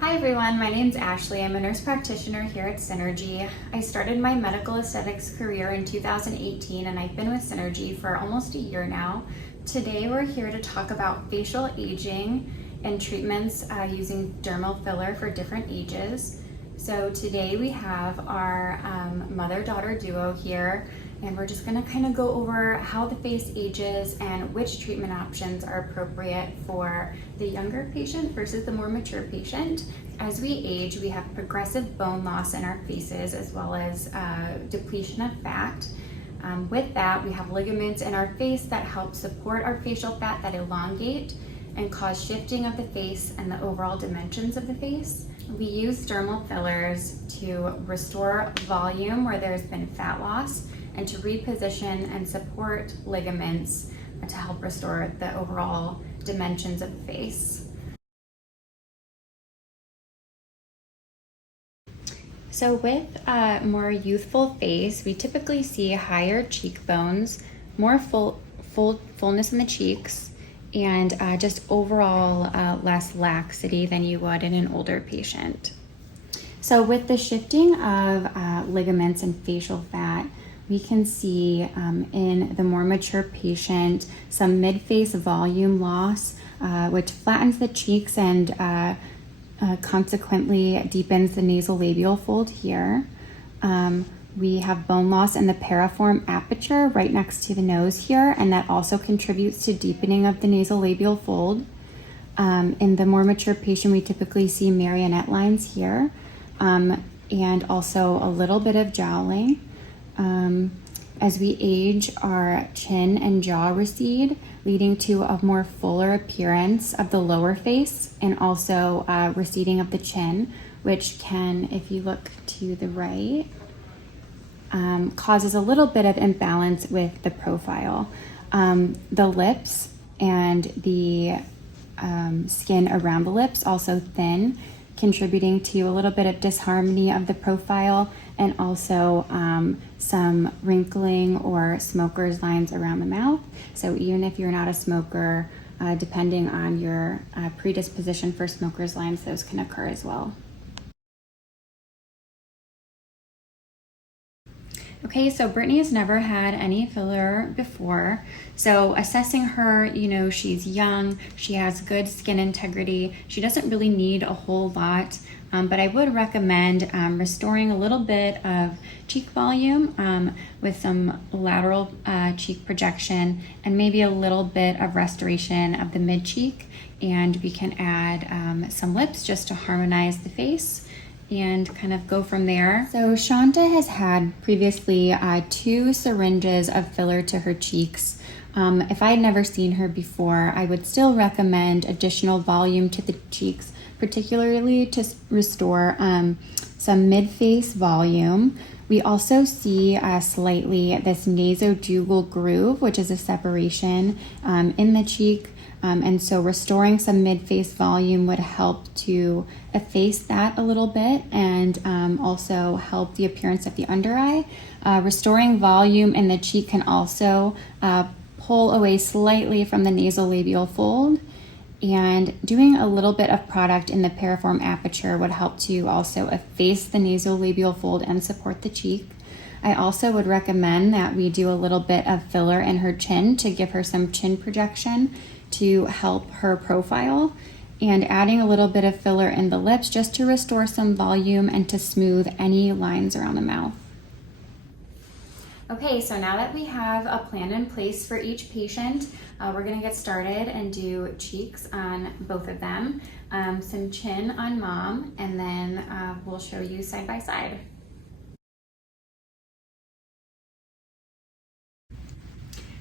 Hi everyone, my name's Ashley. I'm a nurse practitioner here at Synergy. I started my medical aesthetics career in 2018 and I've been with Synergy for almost a year now. Today we're here to talk about facial aging and treatments using dermal filler for different ages. So today we have our mother-daughter duo here, and we're just gonna kind of go over how the face ages and which treatment options are appropriate for the younger patient versus the more mature patient. As we age, we have progressive bone loss in our faces as well as depletion of fat. With that, we have ligaments in our face that help support our facial fat that elongate and cause shifting of the face and the overall dimensions of the face. We use dermal fillers to restore volume where there's been fat loss and to reposition and support ligaments to help restore the overall dimensions of the face. So with a more youthful face, we typically see higher cheekbones, more fullness in the cheeks, and just overall less laxity than you would in an older patient. So with the shifting of ligaments and facial fat, we can see in the more mature patient some mid-face volume loss, which flattens the cheeks and consequently deepens the nasolabial fold here. We have bone loss in the piriform aperture right next to the nose here, and that also contributes to deepening of the nasolabial fold. In the more mature patient, we typically see marionette lines here, and also a little bit of jowling. As we age, our chin and jaw recede, leading to a more fuller appearance of the lower face and also receding of the chin, which can, if you look to the right, causes a little bit of imbalance with the profile. The lips and the skin around the lips also thin, contributing to a little bit of disharmony of the profile and also some wrinkling or smoker's lines around the mouth. So even if you're not a smoker, depending on your predisposition for smoker's lines, those can occur as well. Okay, so Brittany has never had any filler before. So assessing her, she's young, she has good skin integrity, she doesn't really need a whole lot, but I would recommend restoring a little bit of cheek volume with some lateral cheek projection and maybe a little bit of restoration of the mid cheek. And we can add some lips just to harmonize the face and kind of go from there. So Shanta has had previously 2 syringes of filler to her cheeks. If I had never seen her before, I would still recommend additional volume to the cheeks, particularly to restore some mid-face volume. We also see slightly this nasojugal groove, which is a separation in the cheek. And so restoring some mid-face volume would help to efface that a little bit and also help the appearance of the under eye. Restoring volume in the cheek can also pull away slightly from the nasolabial fold, and doing a little bit of product in the piriform aperture would help to also efface the nasolabial fold and support the cheek. I also would recommend that we do a little bit of filler in her chin to give her some chin projection to help her profile, and adding a little bit of filler in the lips just to restore some volume and to smooth any lines around the mouth. Okay, so now that we have a plan in place for each patient, we're gonna get started and do cheeks on both of them, some chin on mom, and then we'll show you side by side.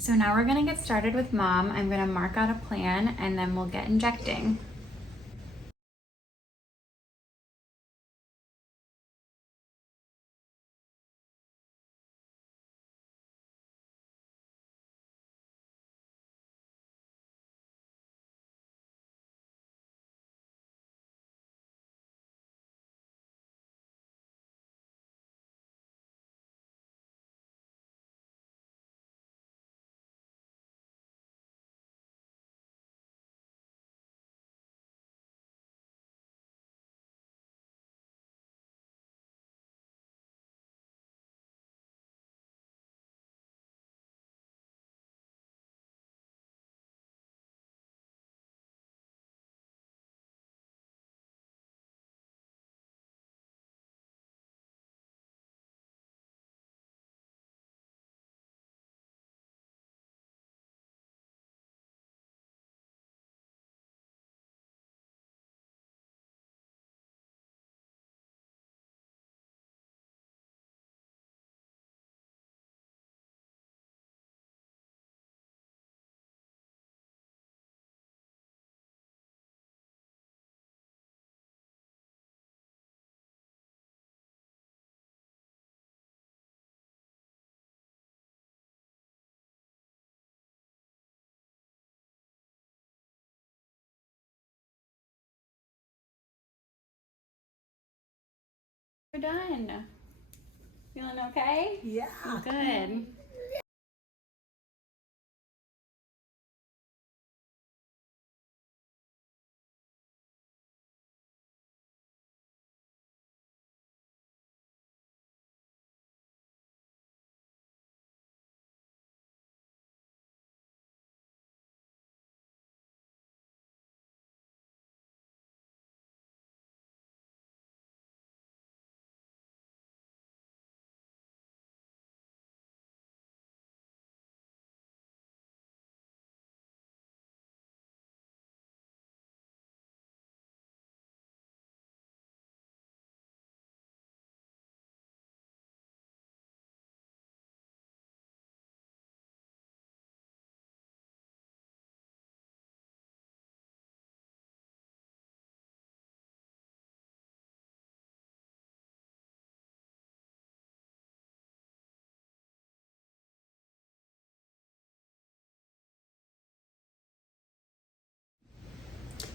So now we're gonna get started with mom. I'm gonna mark out a plan and then we'll get injecting. We're done. Feeling okay? Yeah. Good.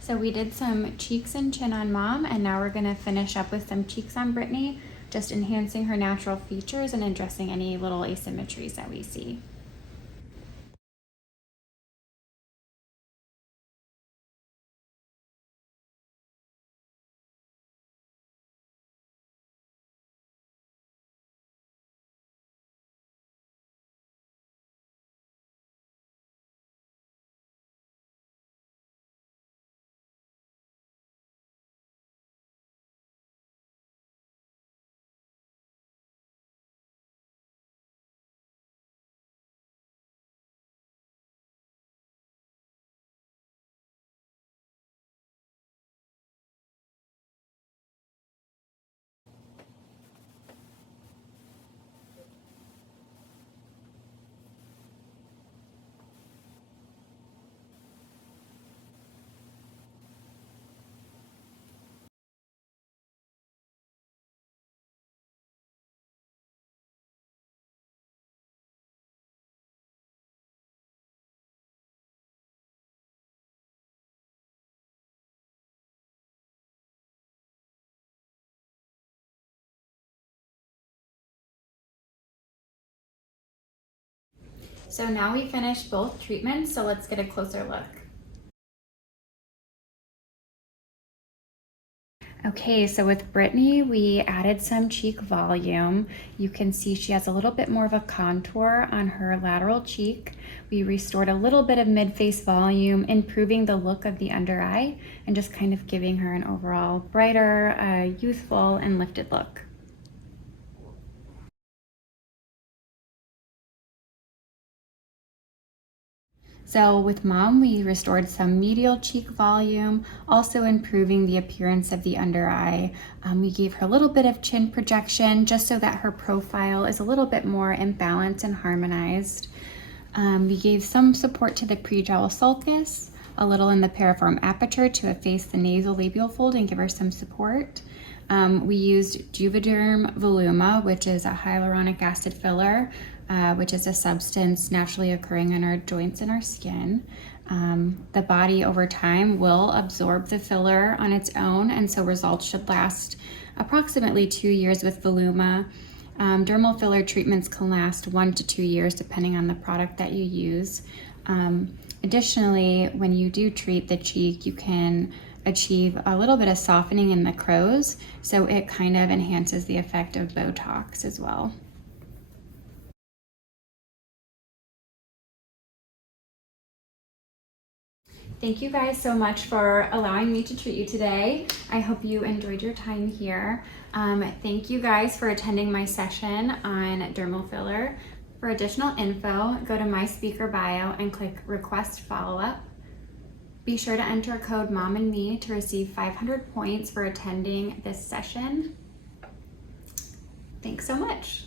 So we did some cheeks and chin on Mom, and now we're gonna finish up with some cheeks on Brittany, just enhancing her natural features and addressing any little asymmetries that we see. So now we finished both treatments, so let's get a closer look. Okay, so with Brittany, we added some cheek volume. You can see she has a little bit more of a contour on her lateral cheek. We restored a little bit of mid-face volume, improving the look of the under eye and just kind of giving her an overall brighter, youthful, and lifted look. So with Mom, we restored some medial cheek volume, also improving the appearance of the under eye. We gave her a little bit of chin projection just so that her profile is a little bit more in balance and harmonized. We gave some support to the prejowl sulcus, a little in the piriform aperture to efface the nasal labial fold and give her some support. We used Juvederm Voluma, which is a hyaluronic acid filler, which is a substance naturally occurring in our joints and our skin. The body over time will absorb the filler on its own, and so results should last approximately 2 years with Voluma. Dermal filler treatments can last 1 to 2 years depending on the product that you use. Additionally, when you do treat the cheek, you can achieve a little bit of softening in the crow's, so it kind of enhances the effect of Botox as well. Thank you guys so much for allowing me to treat you today. I hope you enjoyed your time here. Thank you guys for attending my session on dermal filler. For additional info, go to my speaker bio and click request follow-up. Be sure to enter code MOMANDME to receive 500 points for attending this session. Thanks so much.